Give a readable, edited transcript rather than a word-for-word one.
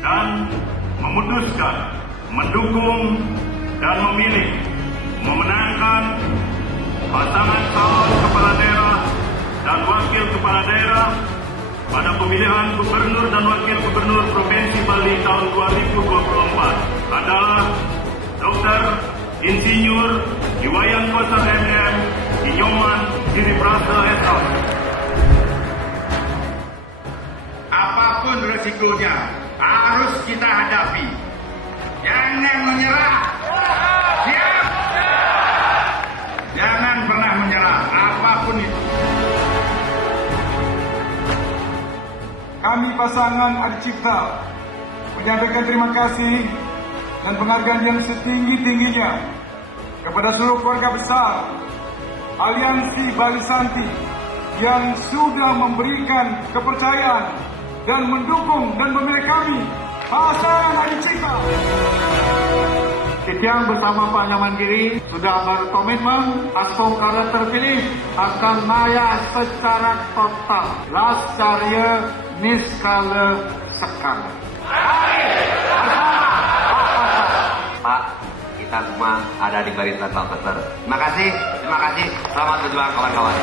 dan memutuskan mendukung dan memilih memenangkan pasangan calon kepala daerah dan wakil kepala daerah pada pemilihan gubernur dan wakil gubernur Provinsi Bali tahun 2024 adalah Dr. Insinyur Iwayan Koster MM Inyoman Giriprasa SH. Apapun resikonya harus kita hadapi. Jangan menyerah. Siap. Jangan pernah menyerah apapun itu. Kami pasangan Adi Cipta menyampaikan terima kasih dan penghargaan yang setinggi-tingginya kepada seluruh keluarga besar Aliansi Bali Santi yang sudah memberikan kepercayaan dan mendukung dan memilih kami, pasangan Adi Cipta. Setiang bersama Pak Nyoman Giri sudah berkomitmen Askom karena terpilih akan maya secara total las karya niskala sekali. Pak, kita semua ada di barisan Pak Koster. Terima kasih. Selamat berjuang kawan-kawan.